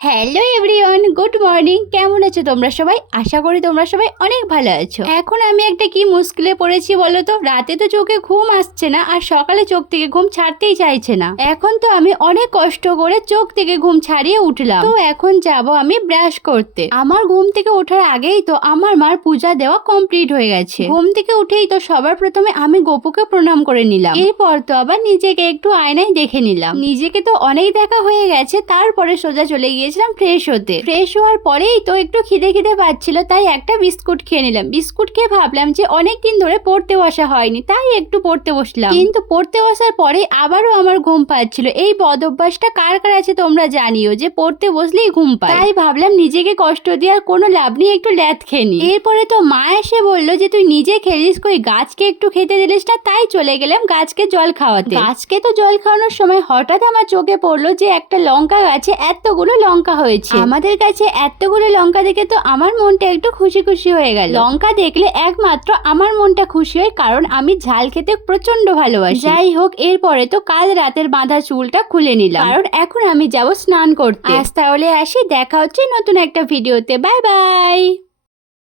Hello everyone, good morning. কেমন আছো তোমরা সবাই? আশা করি তোমরা সবাই অনেক ভালো আছো। এখন আমি একটা কি মুশকিলে পড়েছি বলো তো। রাতে তো চোখে ঘুম আসছে না, আর সকালে চোখ থেকে ঘুম ছাড়তেই চাইছে না। এখন তো আমি অনেক কষ্ট করে চোখ থেকে ঘুম ছাড়িয়ে উঠলাম। তো এখন যাব আমি ব্রাশ করতে। আমার ঘুম থেকে ওঠার আগেই তো আমার মার পূজা দেওয়া কমপ্লিট হয়ে গেছে। ঘুম থেকে উঠেই তো সবার প্রথমে আমি গোপুকে প্রণাম করে নিলাম। এরপর তো আবার নিজেকে একটু আয়নায় দেখে নিলাম। নিজেকে তো অনেক দেখা হয়ে গেছে। তারপরে সোজা চলে গিয়েছিলাম ফ্রেশ হতে। ফ্রেশ হওয়ার পরেই তো একটু খিদে খিদে পাচ্ছিল, তাই একটা বিস্কুট খেয়ে নিলাম। বিস্কুট খেয়ে ভাবলাম যে অনেকদিন ধরে পড়তে বসা হয়নি, তাই একটু পড়তে বসলাম। কিন্তু পড়তে বসার পরে আবারও আমার ঘুম পাচ্ছিল। এই বদ অভ্যাসটা কার কার আছে তোমরা জানিও, যে পড়তে বসলেই ঘুম পায়। তাই ভাবলাম নিজেকে কষ্ট দেওয়ার কোনো লাভ নেই, একটু ল্যাদ খেয়ে নি। এরপরে তো মা এসে বললো যে তুই নিজে খেলিস কই, গাছকে একটু খেতে দিলিস না। তাই চলে গেলাম গাছকে জল খাওয়াতে। গাছকে তো জল খাওয়ানোর সময় হঠাৎ আমার চোখে পড়লো যে একটা লঙ্কা গাছে এতগুলো লঙ্কা হয়েছে। আমাদের কাছে এতগুলো লঙ্কা দেখে তো আমার মনটা একটু খুশি খুশি হয়ে গেল। লঙ্কা দেখলে একমাত্র আমার মনটা খুশি হয়, কারণ আমি ঝাল খেতে প্রচন্ড ভালোবাসি। যাই হোক, এরপরে তো কাল রাতের বাঁধা চুলটা খুলে নিলাম, কারণ এখন আমি যাব স্নান করতে। আজ তাহলে আসি, দেখা হচ্ছে নতুন একটা ভিডিওতে। Bye bye.